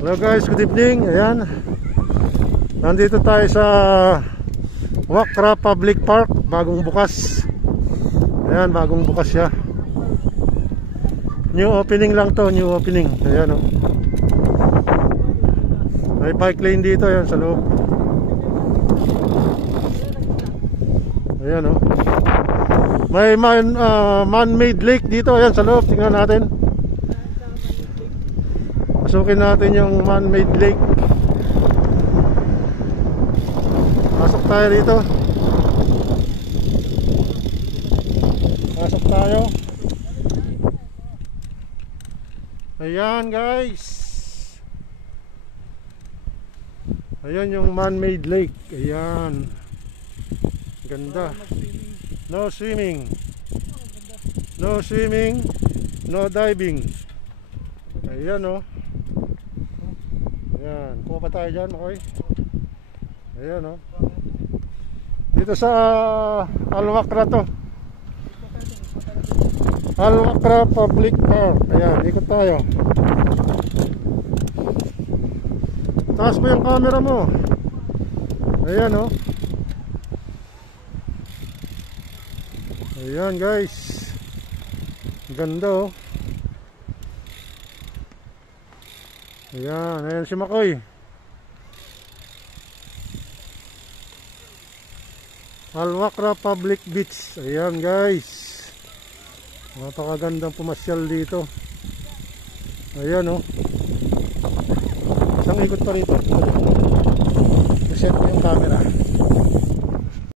Hello guys, good evening. Ayan, nandito tayo sa Wakra Public Park. Bagong bukas. Ayan, bagong bukas siya. New opening lang to, new opening. Ayan o. May bike lane dito, ayan sa loob. Ayan o. May man-made lake dito, ayan sa loob. Tingnan natin. Pasukin natin yung man-made lake. Pasok tayo dito. Pasok tayo. Ayan guys. Ayan yung man-made lake. Ayan. Ganda. No swimming. No swimming. No diving. Ayan o. Ayan, kuha pa tayo dyan, okay? Ayan o. Dito sa Al-Wakra to. Al-Wakra Public Park. Ayan, ikot tayo. Taas mo yung camera mo. Ayan o. Ayan guys. Ganda o. Ayan, ayan si Makoy. Al-Wakra Public Beach. Ayan guys. Napakagandang pumasyal dito. Ayan o. Isang ikot pa rito. Reset mo yung camera.